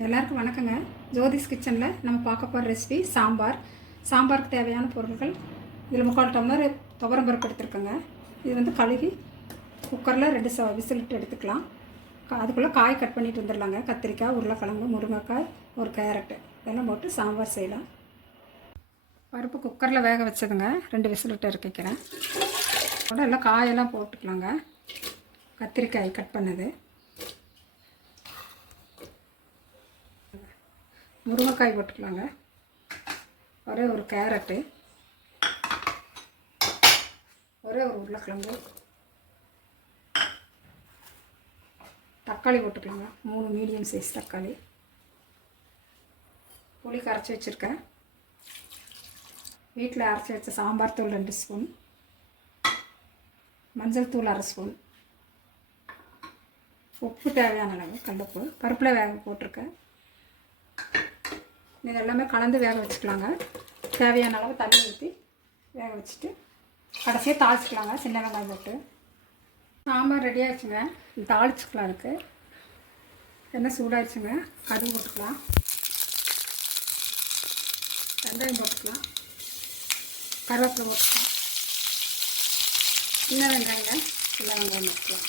எல்லாருக்கும் வணக்கங்க. ஜோதிஸ் கிச்சனில் நம்ம பார்க்க போகிற ரெசிபி சாம்பார். சாம்பாருக்கு தேவையான பொருட்கள் இதில் முக்கால் டம்ளர் துவரம் பருப்பு எடுத்துருக்கோங்க. இது வந்து கழுவி குக்கரில் ரெண்டு ச விசிலிட்டு எடுத்துக்கலாம். கா- அதுக்குள்ளே காய் கட் பண்ணிட்டு வந்துடலாங்க. கத்திரிக்காய் உருளைக்கிழங்கு முருங்கைக்காய் ஒரு கேரட்டு. இதெல்லாம் போட்டு சாம்பார் செய்யலாம். பருப்பு குக்கரில் வேக வச்சதுங்க. ரெண்டு விசிலிட்டு இறக்கிக்கிறேன் கூட எல்லாம் காயெல்லாம் போட்டுக்கலாங்க. கத்திரிக்காய் கட் பண்ணது. முருங்கைக்காய் போட்டுக்கலாங்க. ஒரே ஒரு கேரட்டு. ஒரே ஒரு உருளைக்கிழங்கு. தக்காளி போட்டுக்கலாங்க. மூணு மீடியம் சைஸ் தக்காளி. புளி கரைச்சி வச்சுருக்கேன். வீட்டில் அரைச்சி வச்ச சாம்பார் தூள் ரெண்டு ஸ்பூன். மஞ்சள் தூள் அரை ஸ்பூன். உப்பு தேவையான அளவு கண்டப்பு பருப்பில் வேக போட்டிருக்கேன். இது எல்லாமே கலந்து வேக வச்சுக்கலாங்க. தேவையான அளவு தண்ணி ஊற்றி வேக வச்சுட்டு கடைசியாக தாளிச்சிக்கலாங்க சின்ன வெங்காயம் போட்டு. சாம்பார் ரெடி ஆச்சுங்க தாளிச்சுக்கலாம் அதுக்கு. எண்ணெய் சூடாயிடுச்சுங்க. கடுகு போட்டுக்கலாம். வெங்காயம் போட்டுக்கலாம். கருவேப்பிலை போட்டுக்கலாம். சின்ன வெங்காயங்க சின்ன வெங்காயம் போட்டுக்கலாம்.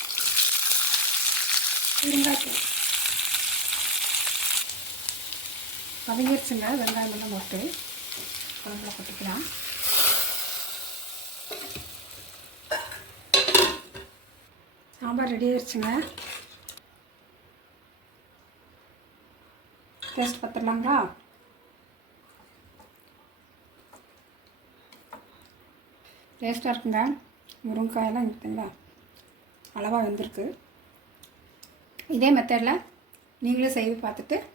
வெங்காயத்தூள் வதங்கிடுச்சுங்க வெங்காயம் எல்லாம் போட்டு குழம்புல போட்டுக்கலாம். சாம்பார் ரெடி ஆயிடுச்சுங்க டேஸ்ட் பார்த்துடலாங்களா? டேஸ்ட்டாக இருக்குங்க. முருங்காயெல்லாம் இருக்குதுங்களா அளவாக வந்திருக்கு. இதே மெத்தடில் நீங்களும் செய்து பார்த்துட்டு